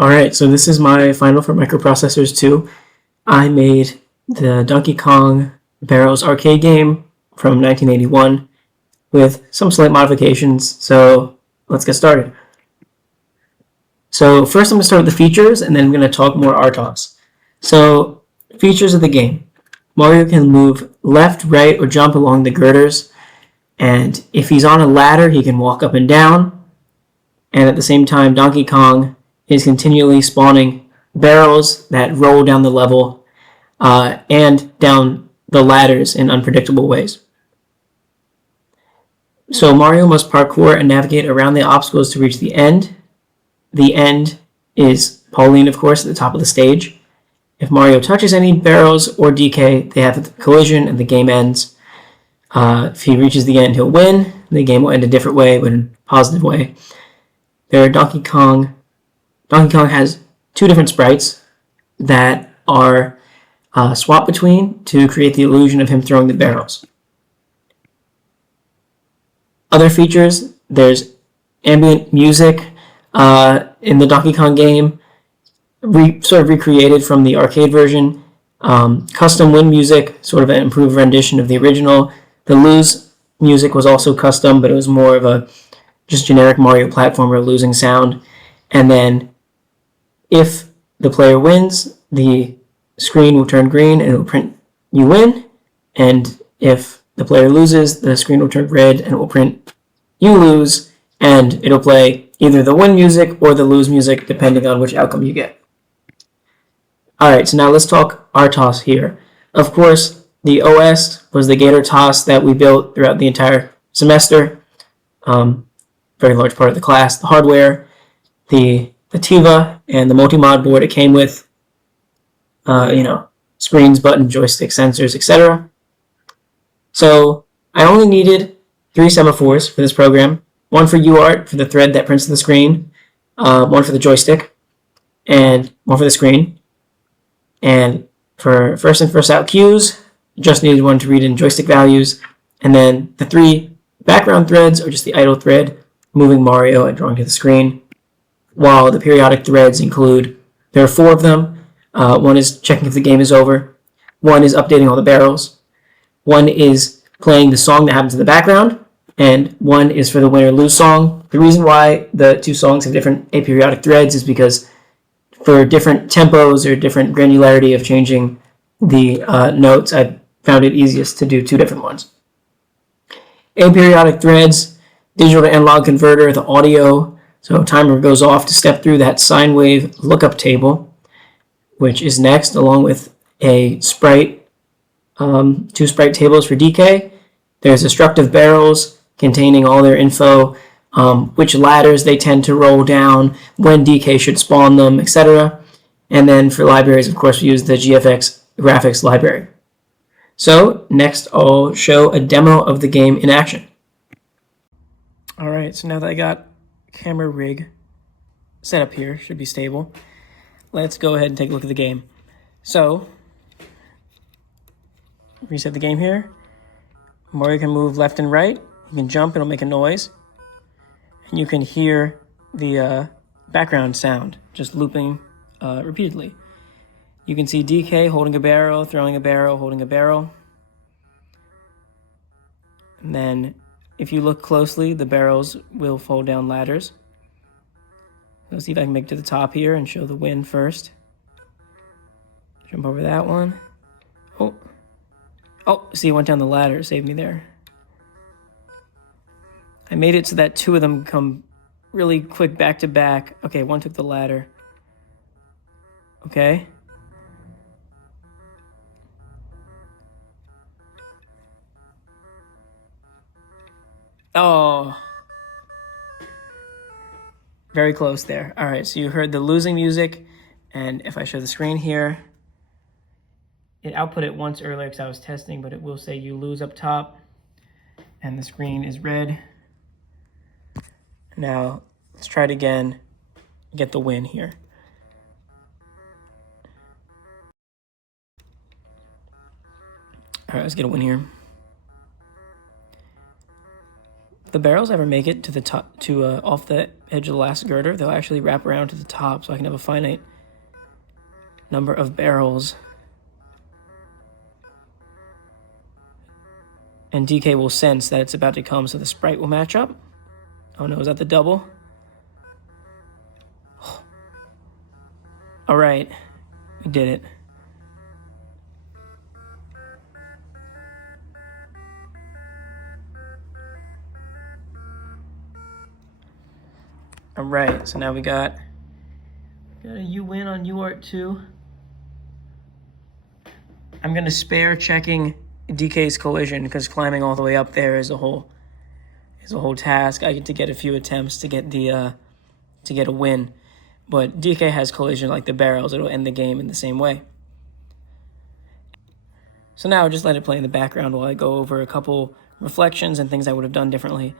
Alright, so this is my final for Microprocessors 2. I made the Donkey Kong Barrels arcade game from 1981 with some slight modifications, so let's get started. So first I'm going to start with the features, and then I'm going to talk more RTOS. So, features of the game. Mario can move left, right, or jump along the girders, and if he's on a ladder, he can walk up and down, and at the same time, Donkey Kong is continually spawning barrels that roll down the level and down the ladders in unpredictable ways. So Mario must parkour and navigate around the obstacles to reach the end. The end is Pauline, of course, at the top of the stage. If Mario touches any barrels or DK, they have a collision and the game ends. If he reaches the end, he'll win. The game will end a different way, but in a positive way. There are Donkey Kong has two different sprites that are swapped between to create the illusion of him throwing the barrels. Other features, there's ambient music in the Donkey Kong game, sort of recreated from the arcade version. Custom wind music, sort of an improved rendition of the original. The Lose music was also custom, but it was more of a just generic Mario platformer losing sound. And then if the player wins, the screen will turn green and it will print you win. And if the player loses, the screen will turn red and it will print you lose, and it'll play either the win music or the lose music depending on which outcome you get. Alright, so now let's talk RTOS here. Of course, the OS was the Gator TOS that we built throughout the entire semester. Very large part of the class. The hardware, the TIVA, and the multi-mod board it came with, screens, button, joystick, sensors, etc. So I only needed 3 semaphores for this program. One for UART, for the thread that prints to the screen, one for the joystick, and one for the screen. And for first in, first out cues, just needed one to read in joystick values. And then the 3 background threads are just the idle thread, moving Mario and drawing to the screen. While the periodic threads include, there are 4 of them. One is checking if the game is over. One is updating all the barrels. One is playing the song that happens in the background. And one is for the win or lose song. The reason why the 2 songs have different aperiodic threads is because for different tempos or different granularity of changing the notes, I found it easiest to do 2 different ones. Aperiodic threads, digital to analog converter, the audio. So timer goes off to step through that sine wave lookup table, which is next, along with a sprite, 2 sprite tables for DK. There's destructive barrels containing all their info, which ladders they tend to roll down, when DK should spawn them, etc. And then for libraries, of course, we use the GFX graphics library. So next I'll show a demo of the game in action. Alright, so now that I got camera rig set up here, should be stable, let's go ahead and take a look at the game. So, reset the game here. Mario can move left and right. You can jump, it'll make a noise. And you can hear the background sound just looping repeatedly. You can see DK holding a barrel, throwing a barrel, holding a barrel. And then if you look closely, the barrels will fall down ladders. Let's see if I can make it to the top here and show the win first. Jump over that one. Oh, see, it went down the ladder. Saved me there. I made it so that 2 of them come really quick back to back. Okay, one took the ladder. Okay. Oh. Very close there. All right, so you heard the losing music, and if I show the screen here, it output it once earlier because I was testing, but it will say you lose up top, and the screen is red. Now, let's try it again, get the win here. All right, let's get a win here. the barrels ever make it to the top, to off the edge of the last girder, they'll actually wrap around to the top, so I can have a finite number of barrels. And DK will sense that it's about to come, so the sprite will match up. Oh no, is that the double? All right, we did it. All right, so now we got a U win on UART 2. I'm gonna spare checking DK's collision because climbing all the way up there is a whole task. I get to get a few attempts to get the to get a win, but DK has collision like the barrels. It'll end the game in the same way. So now I'll just let it play in the background while I go over a couple reflections and things I would have done differently.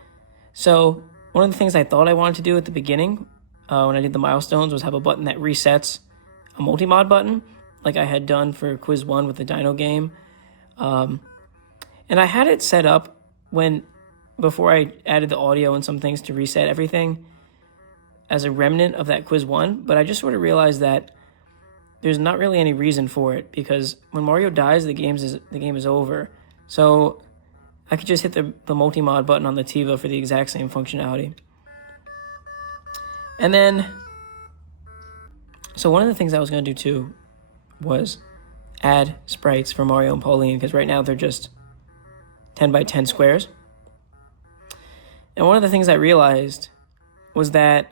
So one of the things I thought I wanted to do at the beginning when I did the milestones was have a button that resets a multi-mod button like I had done for quiz 1 with the Dino game. And I had it set up before I added the audio and some things to reset everything as a remnant of that quiz 1, but I just sort of realized that there's not really any reason for it because when Mario dies, the game is over. So I could just hit the multi-mod button on the TiVo for the exact same functionality. And then, so one of the things I was going to do too was add sprites for Mario and Pauline, because right now they're just 10 by 10 squares. And one of the things I realized was that,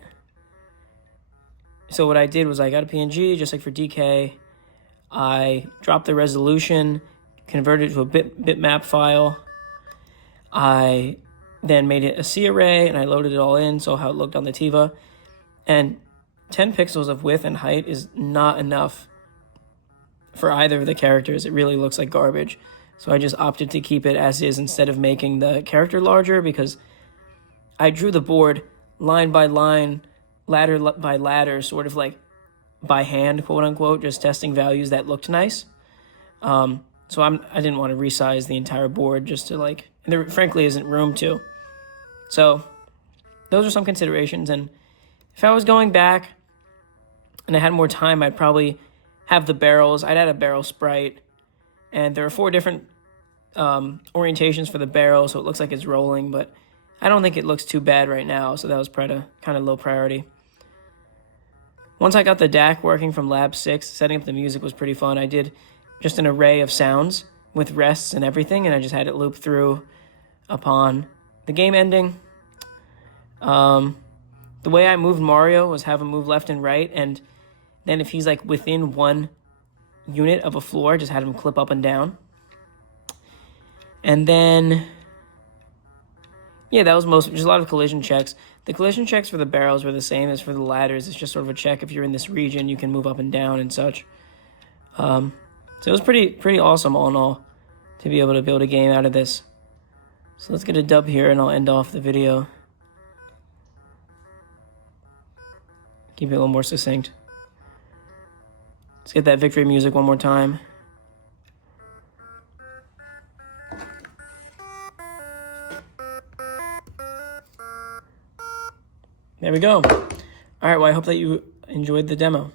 so what I did was I got a PNG, just like for DK. I dropped the resolution, converted it to a bitmap file. I then made it a C array, and I loaded it all in, so how it looked on the TiVo. And 10 pixels of width and height is not enough for either of the characters. It really looks like garbage. So I just opted to keep it as is instead of making the character larger, because I drew the board line by line, ladder by ladder, sort of like by hand, quote unquote, just testing values that looked nice. So I didn't want to resize the entire board just to and there frankly isn't room to. So those are some considerations. And if I was going back and I had more time, I'd probably have the barrels. I'd add a barrel sprite. And there are 4 different orientations for the barrel, so it looks like it's rolling, but I don't think it looks too bad right now, so that was kind of low priority. Once I got the DAC working from Lab 6, setting up the music was pretty fun. I did just an array of sounds with rests and everything, and I just had it loop through upon the game ending. The way I moved Mario was have him move left and right, and then if he's within 1 unit of a floor, just had him clip up and down. And then, yeah, that was just a lot of collision checks. The collision checks for the barrels were the same as for the ladders. It's just sort of a check if you're in this region, you can move up and down and such. So it was pretty awesome all in all to be able to build a game out of this. So let's get a dub here and I'll end off the video. Keep it a little more succinct. Let's get that victory music one more time. There we go. All right, well, I hope that you enjoyed the demo.